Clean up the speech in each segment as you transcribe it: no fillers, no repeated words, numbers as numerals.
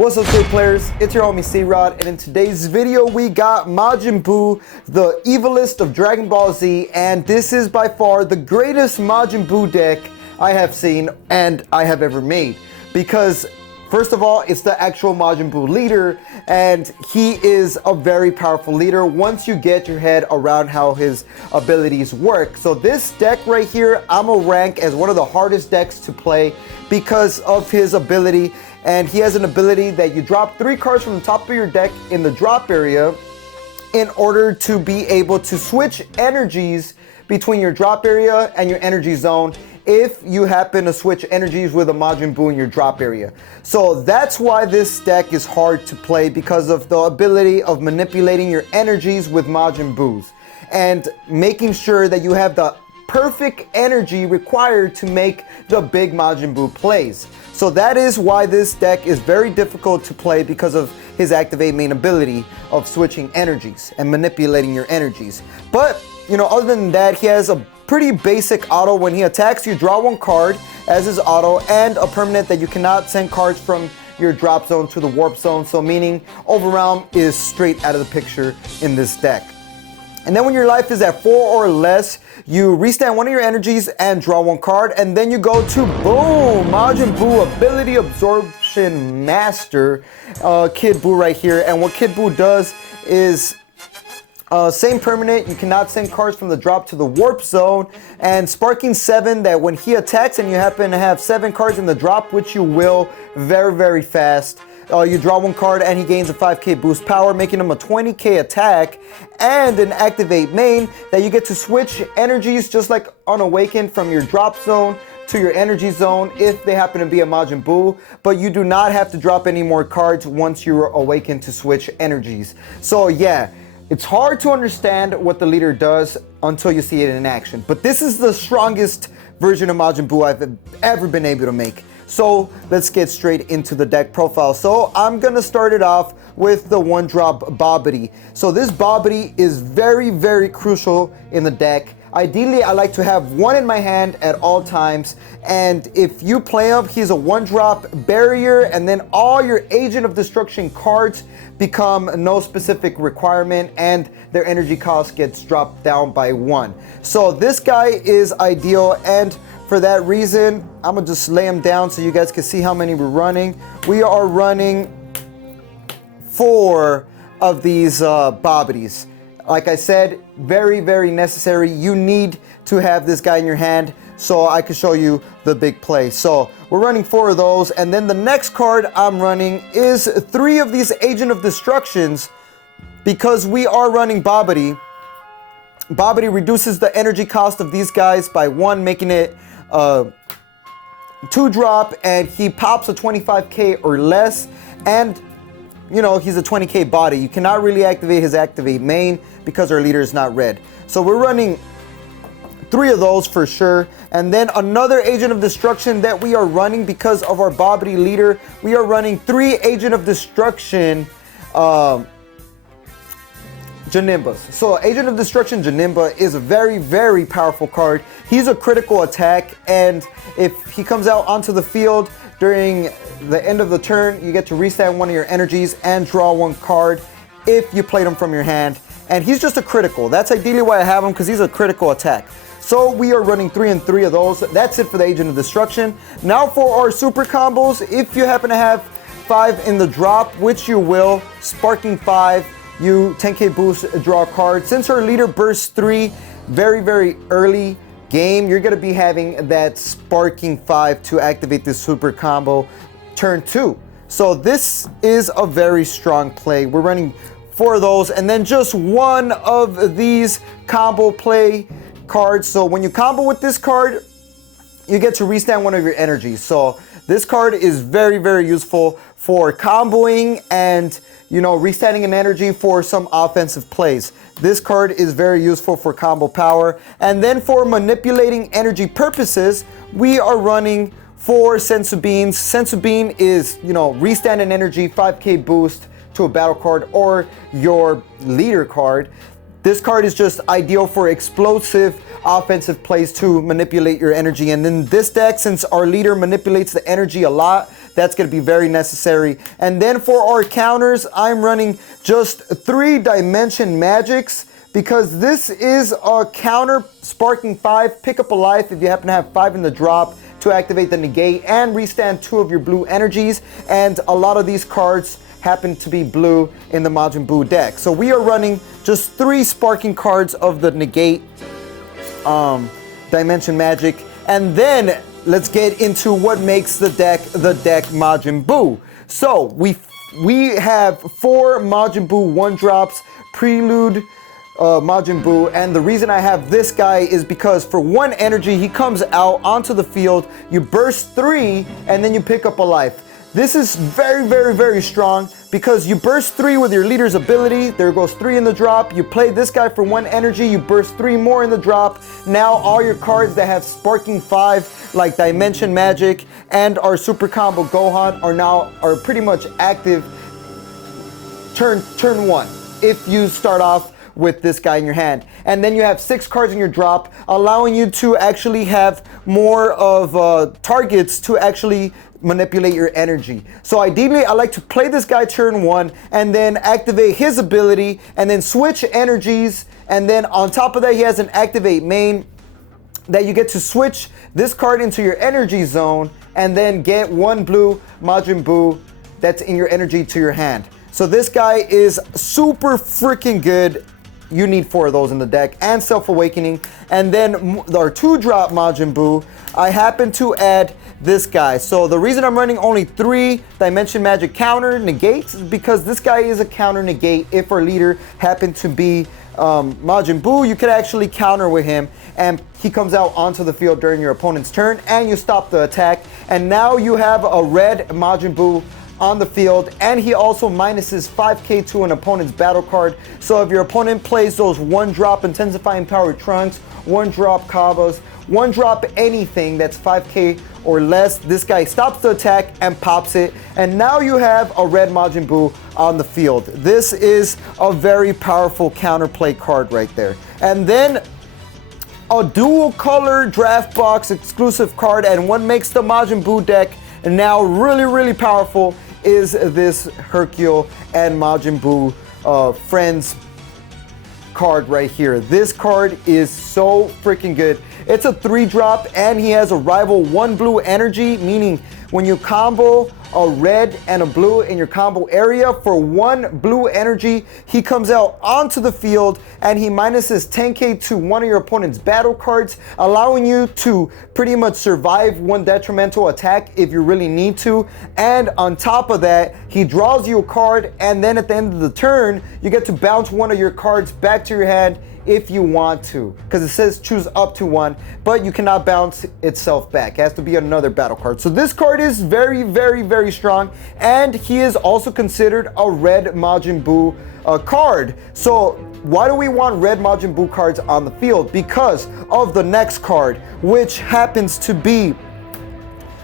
What's up, good players? It's your homie C-Rod, and in today's video we got Majin Buu, the evilest of Dragon Ball Z, and this is by far the greatest Majin Buu deck I have seen and I have ever made. Because first of all, it's the actual Majin Buu leader, and he is a very powerful leader once you get your head around how his abilities work. So this deck right here, I'm gonna rank as one of the hardest decks to play because of his ability. And he has an ability that you drop 3 cards from the top of your deck in the drop area in order to be able to switch energies between your drop area and your energy zone if you happen to switch energies with a Majin Buu in your drop area. So that's why this deck is hard to play, because of the ability of manipulating your energies with Majin Buus and making sure that you have the perfect energy required to make the big Majin Buu plays. So that is why this deck is very difficult to play, because of his activate main ability of switching energies and manipulating your energies. But, you know, other than that, he has a pretty basic auto. When he attacks, you draw 1 card as his auto, and a permanent that you cannot send cards from your drop zone to the warp zone. So meaning Overwhelm is straight out of the picture in this deck. And then when your life is at 4 or less, you restand 1 of your energies and draw 1 card, and then you go to boom, Majin Buu Ability Absorption Master, Kid Buu right here. And what Kid Buu does is same permanent, you cannot send cards from the drop to the warp zone, and Sparking 7, that when he attacks and you happen to have 7 cards in the drop, which you will very fast, you draw 1 card and he gains a 5k boost power, making him a 20k attack, and an activate main that you get to switch energies just like Unawakened from your drop zone to your energy zone if they happen to be a Majin Buu, but you do not have to drop any more cards once you're awakened to switch energies. So yeah, it's hard to understand what the leader does until you see it in action, but this is the strongest version of Majin Buu I've ever been able to make. So let's get straight into the deck profile. So I'm gonna start it off with the 1-drop Bobbity. So this Bobbity is very crucial in the deck. Ideally, I like to have 1 in my hand at all times, and if you play him, he's a 1-drop barrier, and then all your Agent of Destruction cards become no specific requirement, and their energy cost gets dropped down by 1. So this guy is ideal, and for that reason, I'm gonna just lay them down so you guys can see how many we're running. We are running 4 of these Bobbities. Like I said, very necessary. You need to have this guy in your hand so I can show you the big play. So we're running 4 of those, and then the next card I'm running is 3 of these Agent of Destructions, because we are running Bobbity. Bobbity reduces the energy cost of these guys by 1, making it 2-drop, and he pops a 25k or less, and you know, he's a 20k body. You cannot really activate his activate main because our leader is not red. So we're running 3 of those for sure. And then another Agent of Destruction that we are running because of our Bobbity leader, we are running 3 Agent of Destruction Janimbas. So Agent of Destruction Janimba is a very powerful card. He's a critical attack, and if he comes out onto the field during the end of the turn, you get to restand 1 of your energies and draw 1 card if you played him from your hand. And he's just a critical. That's ideally why I have him, because he's a critical attack. So we are running 3 and 3 of those. That's it for the Agent of Destruction. Now for our super combos, if you happen to have 5 in the drop, which you will, Sparking 5, you 10k boost, draw a card. Since our leader bursts 3 very early game, you're gonna be having that Sparking 5 to activate this super combo turn 2. So this is a very strong play. We're running 4 of those, and then just 1 of these combo play cards. So when you combo with this card, you get to restand 1 of your energies. So this card is very useful for comboing and, you know, restanding an energy for some offensive plays. This card is very useful for combo power. And then for manipulating energy purposes, we are running 4 Sensu Beans. Sensu Bean is, you know, restand an energy, 5k boost to a battle card or your leader card. This card is just ideal for explosive offensive plays to manipulate your energy. And in this deck, since our leader manipulates the energy a lot, That's going to be very necessary. And then for our counters, I'm running just 3 Dimension Magics, because this is a counter sparking 5, pick up a life if you happen to have 5 in the drop to activate the negate and restand 2 of your blue energies. And a lot of these cards happen to be blue in the Majin Buu deck. So we are running just 3 sparking cards of the negate Dimension Magic. And then let's get into what makes the deck Majin Buu. So we have 4 Majin Buu 1-drops, Prelude, Majin Buu, and the reason I have this guy is because for 1 energy, he comes out onto the field, you burst 3, and then you pick up a life. This is very, very, very strong because you burst 3 with your leader's ability. There goes 3 in the drop. You play this guy for 1 energy. You burst 3 more in the drop. Now all your cards that have sparking 5, like Dimension Magic and our Super Combo Gohan, are pretty much active turn 1 if you start off with this guy in your hand. And then you have 6 cards in your drop, allowing you to actually have more of targets to actually manipulate your energy. So ideally, I like to play this guy turn 1 and then activate his ability and then switch energies. And then on top of that, he has an activate main that you get to switch this card into your energy zone and then get 1 blue Majin Buu that's in your energy to your hand. So this guy is super freaking good. You need 4 of those in the deck, and Self-Awakening. And then our 2-drop Majin Buu, I happen to add this guy. So the reason I'm running only 3 Dimension Magic counter negates is because this guy is a counter negate. If our leader happened to be Majin Buu, you could actually counter with him, and he comes out onto the field during your opponent's turn, and you stop the attack. And now you have a red Majin Buu on the field, and he also minuses 5k to an opponent's battle card. So if your opponent plays those 1-drop Intensifying Power Trunks, 1-drop combos, 1-drop anything that's 5k or less, this guy stops the attack and pops it, and now you have a red Majin Buu on the field. This is a very powerful counterplay card right there. And then a dual color draft box exclusive card, and what makes the Majin Buu deck now really, really powerful is this Hercule and Majin Buu Friends card right here. This card is so freaking good. It's a 3-drop, and he has a rival 1 blue energy, meaning when you combo a red and a blue in your combo area for 1 blue energy, he comes out onto the field and he minuses 10k to one of your opponent's battle cards, allowing you to pretty much survive 1 detrimental attack if you really need to. And on top of that, he draws you a card, and then at the end of the turn, you get to bounce 1 of your cards back to your hand if you want to, because it says choose up to 1, but you cannot bounce itself back. It has to be another battle card. So this card is very, very, very strong, and he is also considered a red Majin Buu card. So why do we want red Majin Buu cards on the field? Because of the next card, which happens to be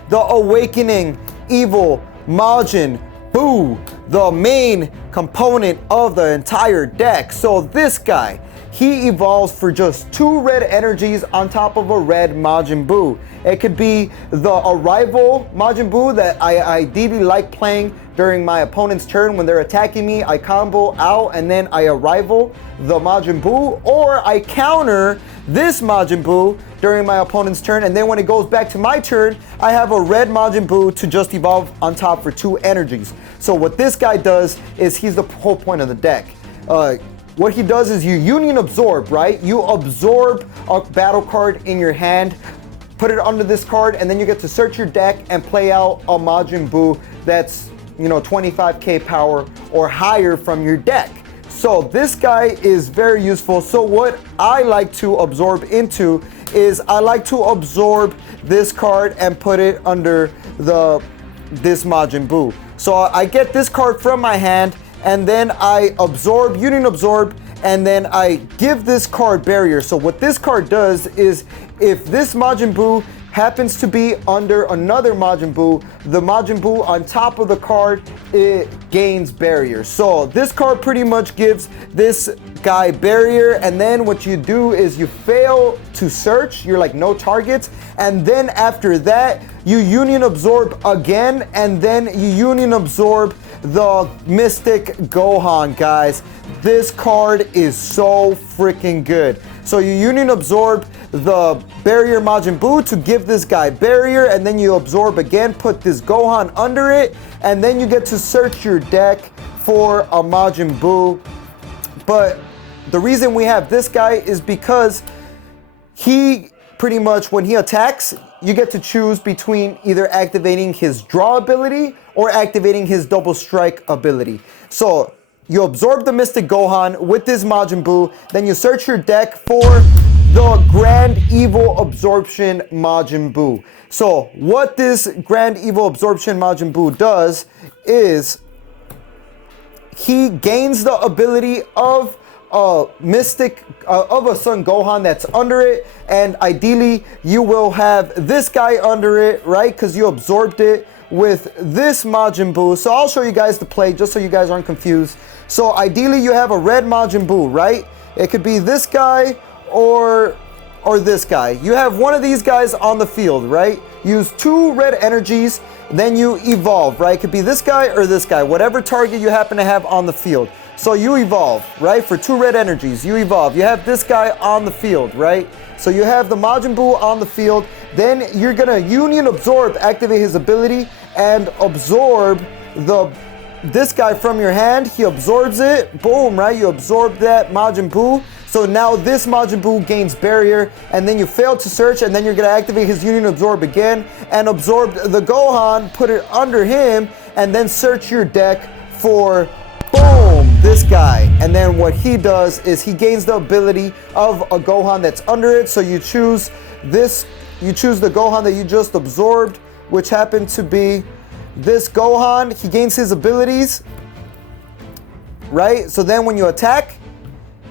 the Awakening Evil Majin Buu, the main component of the entire deck. So this guy, he evolves for just 2 red energies on top of a red Majin Buu. It could be the Arrival Majin Buu that I ideally like playing during my opponent's turn. When they're attacking me, I combo out and then I Arrival the Majin Buu, or I counter this Majin Buu during my opponent's turn, and then when it goes back to my turn, I have a red Majin Buu to just evolve on top for 2 energies. So what this guy does is he's the whole point of the deck. What he does is you Union Absorb, right? You absorb a battle card in your hand, put it under this card, and then you get to search your deck and play out a Majin Buu that's, 25k power or higher from your deck. So this guy is very useful. So what I like to absorb into is I like to absorb this card and put it under this Majin Buu. So I get this card from my hand, and then I absorb, Union Absorb, and then I give this card barrier. So what this card does is if this Majin Buu happens to be under another Majin Buu, the Majin Buu on top of the card, it gains barrier. So this card pretty much gives this guy barrier, and then what you do is you fail to search, you're like no targets, and then after that you union absorb again, and then you union absorb the Mystic Gohan, guys. This card is so freaking good. So you union absorb the barrier Majin Buu to give this guy barrier, and then you absorb again, put this Gohan under it, and then you get to search your deck for a Majin Buu. But the reason we have this guy is because he pretty much, when he attacks, you get to choose between either activating his draw ability or activating his double strike ability. So you absorb the Mystic Gohan with this Majin Buu, then you search your deck for the Grand Evil Absorption Majin Buu. So what this Grand Evil Absorption Majin Buu does is he gains the ability of a Mystic, of a Son Gohan that's under it, and ideally you will have this guy under it, right? Because you absorbed it with this Majin Buu. So I'll show you guys the play just so you guys aren't confused. So ideally you have a red Majin Buu, right? It could be this guy or this guy. You have one of these guys on the field, right? Use 2 red energies, then you evolve, right? It could be this guy or this guy, whatever target you happen to have on the field. So you evolve, right? For 2 red energies, you evolve. You have this guy on the field, right? So you have the Majin Buu on the field. Then you're gonna union absorb, activate his ability, and absorb this guy from your hand. He absorbs it, boom, right? You absorb that Majin Buu. So now this Majin Buu gains barrier, and then you fail to search, and then you're gonna activate his union absorb again and absorb the Gohan, put it under him, and then search your deck for, boom, this guy. And then what he does is he gains the ability of a Gohan that's under it. So you choose this, you choose the Gohan that you just absorbed, which happened to be this Gohan. He gains his abilities, right? So then when you attack,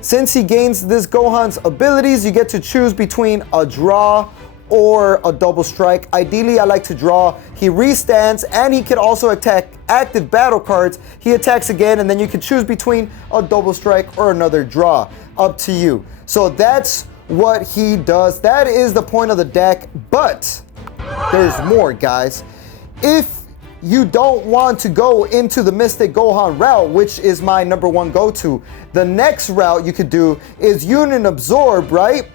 since he gains this Gohan's abilities, you get to choose between a draw or a double strike. Ideally, I like to draw. He restands, and he can also attack active battle cards. He attacks again, and then you can choose between a double strike or another draw. Up to you. So that's what he does. That is the point of the deck, but there's more, guys. If you don't want to go into the Mystic Gohan route, which is my #1 go-to, the next route you could do is union absorb, right?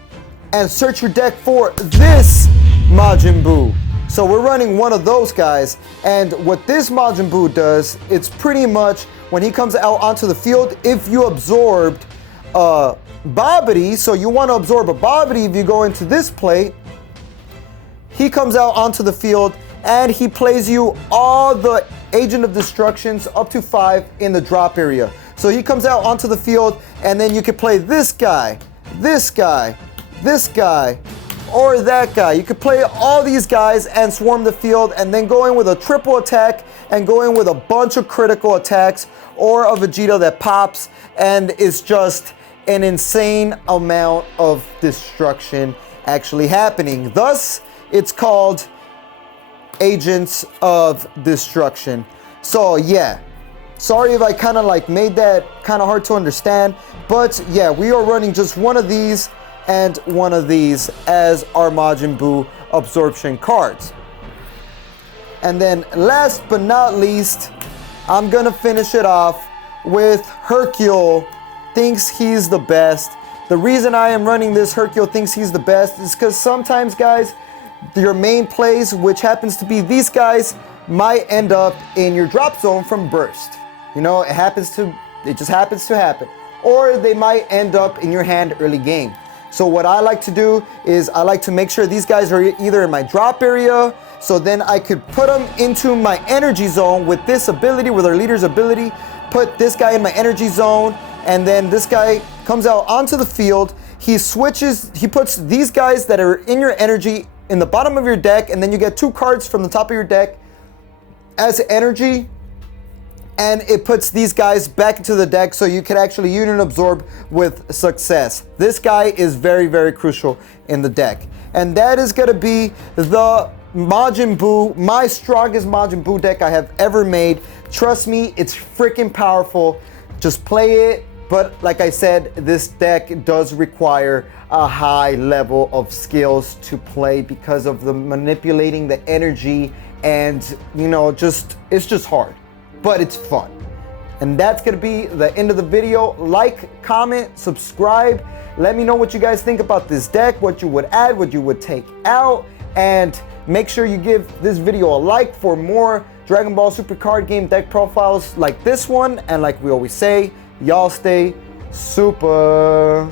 And search your deck for this Majin Buu. So we're running one of those guys, and what this Majin Buu does, it's pretty much when he comes out onto the field, if you absorbed Babidi, so you want to absorb a Babidi if you go into this play, he comes out onto the field and he plays you all the Agent of Destructions up to 5 in the drop area. So he comes out onto the field, and then you can play this guy, this guy, this guy, or that guy. You could play all these guys and swarm the field, and then go in with a triple attack and go in with a bunch of critical attacks, or a Vegeta that pops, and it's just an insane amount of destruction actually happening. Thus, it's called Agents of Destruction. So yeah, sorry if I kind of like made that kind of hard to understand, but yeah, we are running just one of these and one of these as our Majin Buu absorption cards. And then last but not least, I'm gonna finish it off with Hercule thinks he's the best. The reason I am running this Hercule thinks he's the best is because sometimes, guys, your main plays, which happens to be these guys, might end up in your drop zone from burst. You know, it just happens to happen. Or they might end up in your hand early game. So what I like to do is I like to make sure these guys are either in my drop area, so then I could put them into my energy zone with this ability, with our leader's ability, put this guy in my energy zone, and then this guy comes out onto the field. He puts these guys that are in your energy in the bottom of your deck, and then you get 2 cards from the top of your deck as energy, and it puts these guys back into the deck so you can actually union absorb with success. This guy is very, very crucial in the deck. And that is going to be the Majin Buu, my strongest Majin Buu deck I have ever made. Trust me, it's freaking powerful. Just play it. But like I said, this deck does require a high level of skills to play because of the manipulating the energy, and you know, it's just hard, but it's fun. And that's gonna be the end of the video. Like, comment, subscribe. Let me know what you guys think about this deck, what you would add, what you would take out, and make sure you give this video a like for more Dragon Ball Super card game deck profiles like this one. And like we always say, y'all stay super.